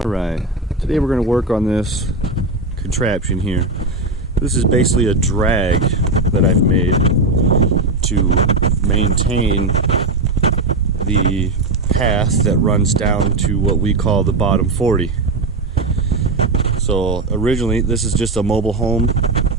Alright, today we're going to work on this contraption here. This is basically a drag that I've made to maintain the path that runs down to what we call the bottom 40. So originally this is just a mobile home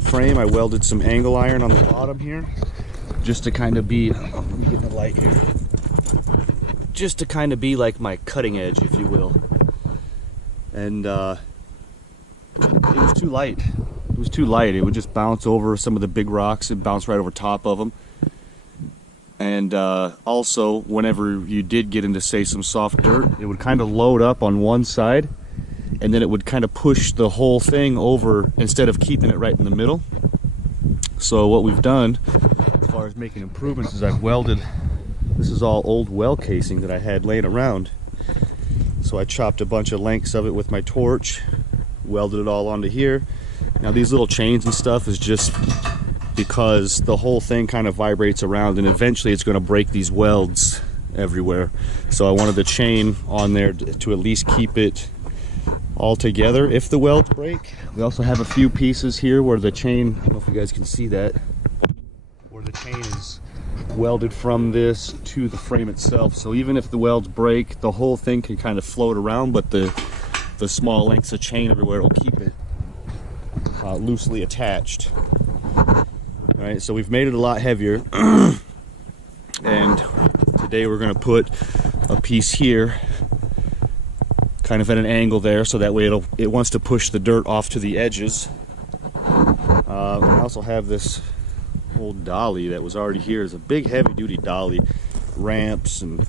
frame. I welded some angle iron on the bottom here just to kind of be, let me get the light here, just to kind of be like my cutting edge, if you will. And it was too light. It was too light. It would just bounce over some of the big rocks and bounce right over top of them. And also, whenever you did get into, say, some soft dirt, it would kind of load up on one side, and then it would kind of push the whole thing over instead of keeping it right in the middle. So what we've done, as far as making improvements, is I've welded, this is all old well casing that I had laying around. So I chopped a bunch of lengths of it with my torch, welded it all onto here. Now these little chains and stuff is just because the whole thing kind of vibrates around and eventually it's going to break these welds everywhere. So I wanted the chain on there to at least keep it all together if the welds break. We also have a few pieces here where the chain, I don't know if you guys can see that, where the chain is welded from this to the frame itself. So even if the welds break, the whole thing can kind of float around, but the small lengths of chain everywhere will keep it loosely attached. All right, so we've made it a lot heavier, and today we're going to put a piece here kind of at an angle there, so that way it wants to push the dirt off to the edges. I also have this old dolly that was already here. It's a big heavy-duty dolly, ramps, and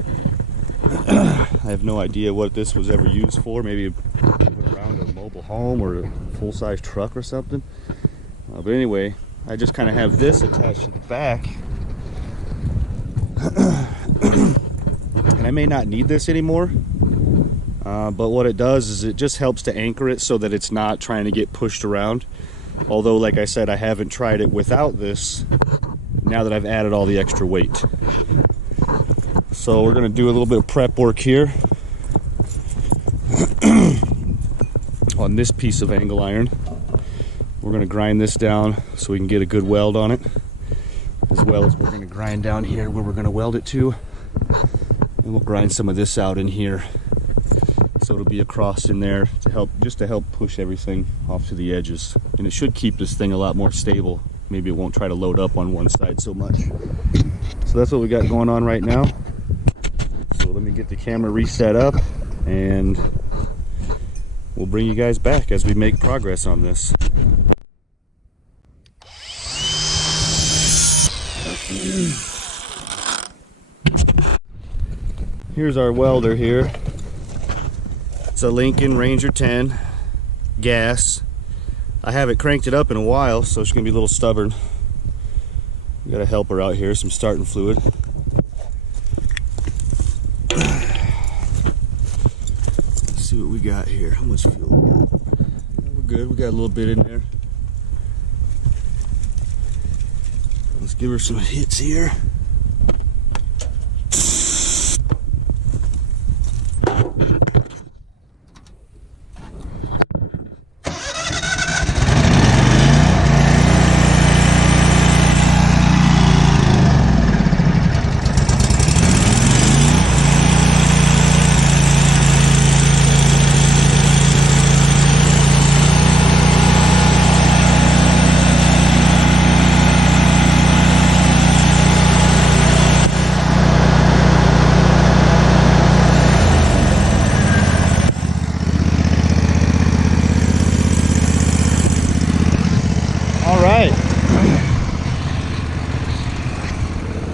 I have no idea what this was ever used for. Maybe put it around a mobile home or a full-size truck or something. But anyway, I just kind of have this attached to the back. And I may not need this anymore, but what it does is it just helps to anchor it so that it's not trying to get pushed around. Although, like I said, I haven't tried it without this now that I've added all the extra weight. So we're going to do a little bit of prep work here on this piece of angle iron. We're going to grind this down so we can get a good weld on it, as well as we're going to grind down here where we're going to weld it to, and we'll grind some of this out in here so it'll be across in there to help, just to help push everything off to the edges. And it should keep this thing a lot more stable. Maybe it won't try to load up on one side so much. So that's what we got going on right now. So let me get the camera reset up and we'll bring you guys back as we make progress on this. Here's our welder here. It's a Lincoln Ranger 10 gas. I haven't cranked it up in a while, so it's gonna be a little stubborn. We got a helper out here, some starting fluid. Let's see what we got here. How much fuel we got? We're good. We got a little bit in there. Let's give her some hits here.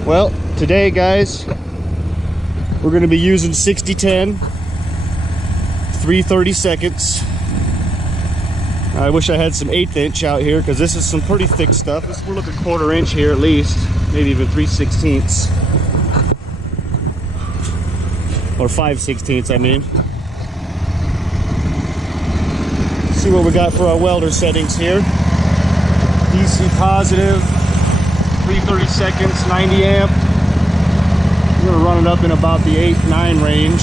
Well, today guys, we're going to be using 60-10, 3/30 seconds. I wish I had some 1/8 inch out here because this is some pretty thick stuff. We're looking 1/4 inch here at least, maybe even 3/16 or 5/16 I mean. Let's see what we got for our welder settings here. DC positive, 3/30 seconds, 90 amp. We're gonna run it up in about the 8-9 range.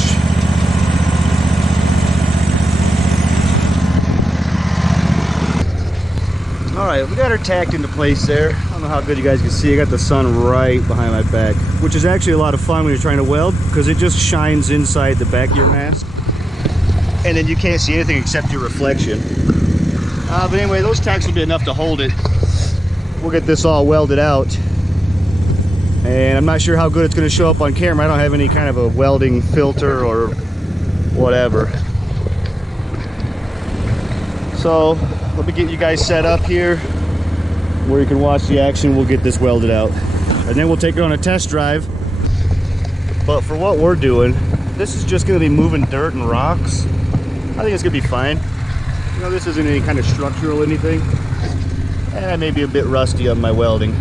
got her tacked into place there. I don't know how good you guys can see. I got the sun right behind my back, which is actually a lot of fun when you're trying to weld because it just shines inside the back of your mask. And then you can't see anything except your reflection. But anyway, those tacks will be enough to hold it. We'll get this all welded out. And I'm not sure how good it's going to show up on camera. I don't have any kind of a welding filter or whatever. So let me get you guys set up here where you can watch the action. We'll get this welded out. And then we'll take it on a test drive. But for what we're doing, this is just going to be moving dirt and rocks. I think it's going to be fine. You know, this isn't any kind of structural anything. And I may be a bit rusty on my welding.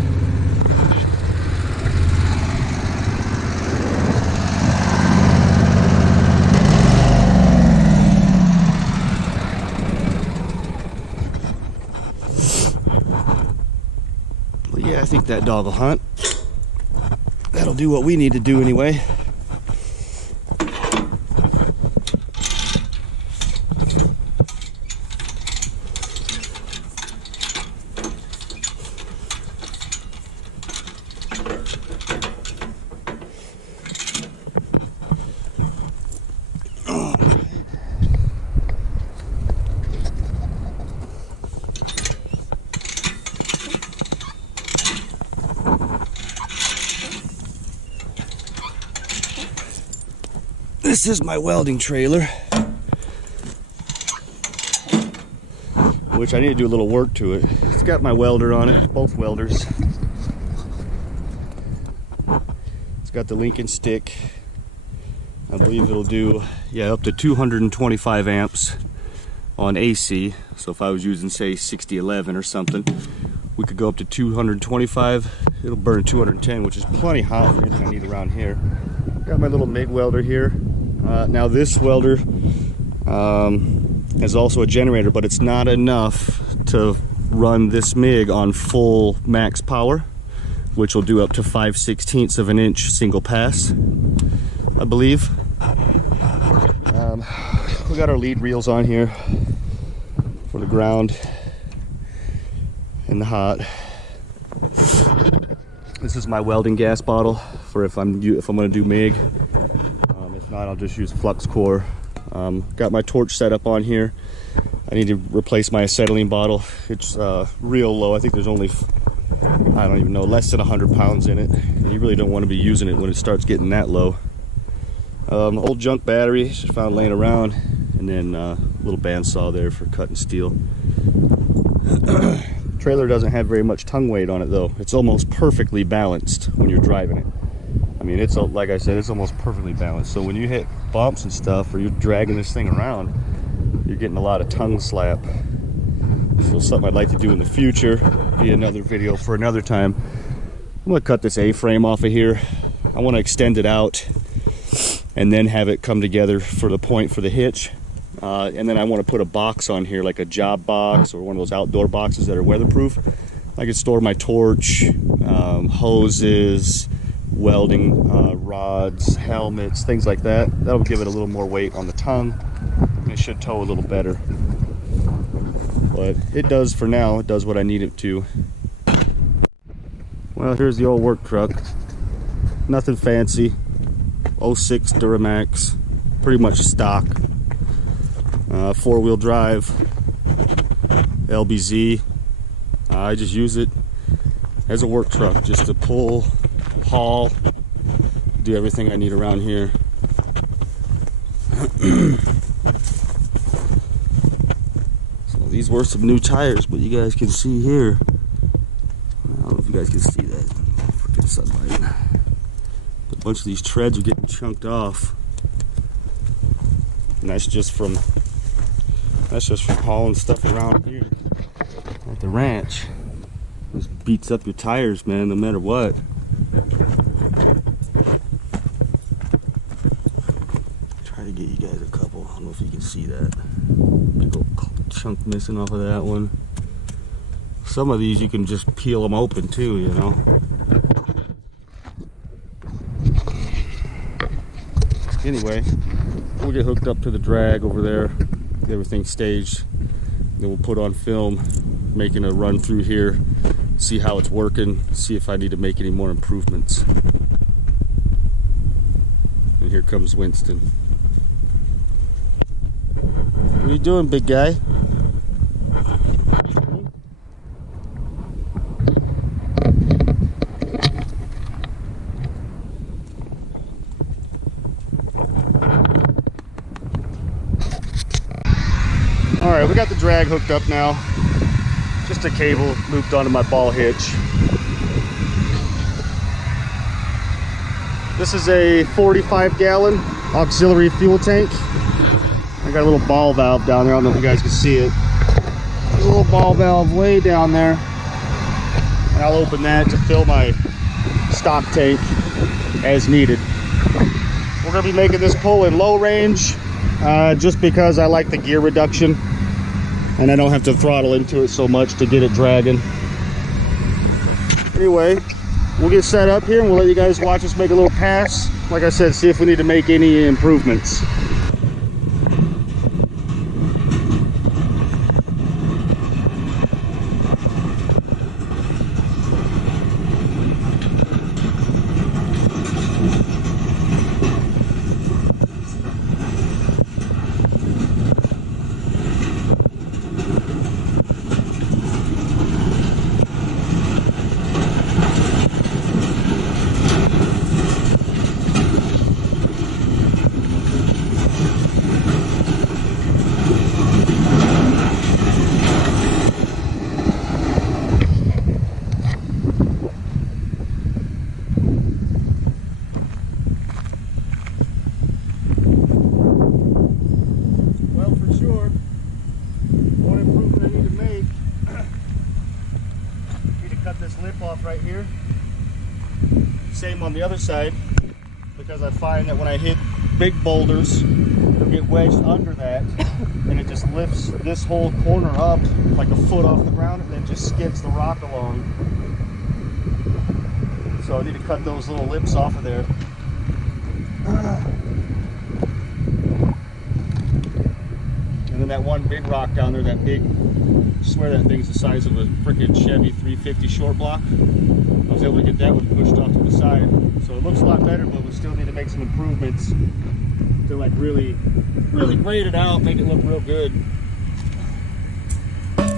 But yeah, I think that dog will hunt. That'll do what we need to do anyway. This is my welding trailer, which I need to do a little work to it. It's got my welder on it, both welders. It's got the Lincoln stick. I believe it'll do, yeah, up to 225 amps on AC. So if I was using, say, 6011 or something, we could go up to 225. It'll burn 210, which is plenty hot for anything I need around here. Got my little MIG welder here. Now this welder is also a generator, but it's not enough to run this MIG on full max power, which will do up to 5/16 of an inch single pass, I believe. We got our lead reels on here for the ground and the hot. This is my welding gas bottle for if I'm going to do MIG. If not, I'll just use flux core. Got my torch set up on here. I need to replace my acetylene bottle. It's real low. I think there's only, I don't even know, less than 100 pounds in it. And you really don't want to be using it when it starts getting that low. Old junk battery, just found laying around. And then a little bandsaw there for cutting steel. Trailer doesn't have very much tongue weight on it though. It's almost perfectly balanced when you're driving it. I mean, it's, like I said, it's almost perfectly balanced. So when you hit bumps and stuff, or you're dragging this thing around, you're getting a lot of tongue slap. So something I'd like to do in the future, be another video for another time. I'm gonna cut this A-frame off of here. I want to extend it out and then have it come together for the point for the hitch. And then I want to put a box on here, like a job box or one of those outdoor boxes that are weatherproof. I can store my torch, hoses, welding rods, helmets, things like that. That'll give it a little more weight on the tongue, and it should tow a little better. But it does for now. It does what I need it to. Well, here's the old work truck. Nothing fancy. 06 Duramax, pretty much stock. 4-wheel drive, LBZ. I just use it as a work truck, just to pull, haul, do everything I need around here. So these were some new tires, but you guys can see here, I don't know if you guys can see that, freaking sunlight. A bunch of these treads are getting chunked off, and that's just from hauling stuff around here at the ranch. This beats up your tires, man, no matter what. Try to get you guys a couple. I don't know if you can see that. Big old chunk missing off of that one. Some of these you can just peel them open too, you know. Anyway, we'll get hooked up to the drag over there, get everything staged, then we'll put on film making a run through here, see how it's working, see if I need to make any more improvements. And here comes Winston. What are you doing, big guy? Alright, we got the drag hooked up now. Just a cable looped onto my ball hitch. This is a 45-gallon auxiliary fuel tank. I got a little ball valve down there. I don't know if you guys can see it. There's a little ball valve way down there. And I'll open that to fill my stock tank as needed. We're going to be making this pull in low range just because I like the gear reduction. And I don't have to throttle into it so much to get it dragging. Anyway, we'll get set up here and we'll let you guys watch us make a little pass. Like I said, see if we need to make any improvements. Right here. Same on the other side, because I find that when I hit big boulders, it'll get wedged under that and it just lifts this whole corner up like a foot off the ground and then just skids the rock along. So I need to cut those little lips off of there. And then that one big rock down there, that big, I swear that thing's the size of a freaking Chevy 350 short block. I was able to get that one pushed off to the side. So it looks a lot better, but we still need to make some improvements to like really grade it out, make it look real good. I'm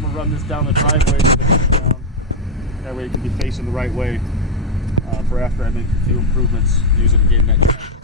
gonna run this down the driveway with the head down. That way it can be facing the right way for after I make a few improvements, use it again next time.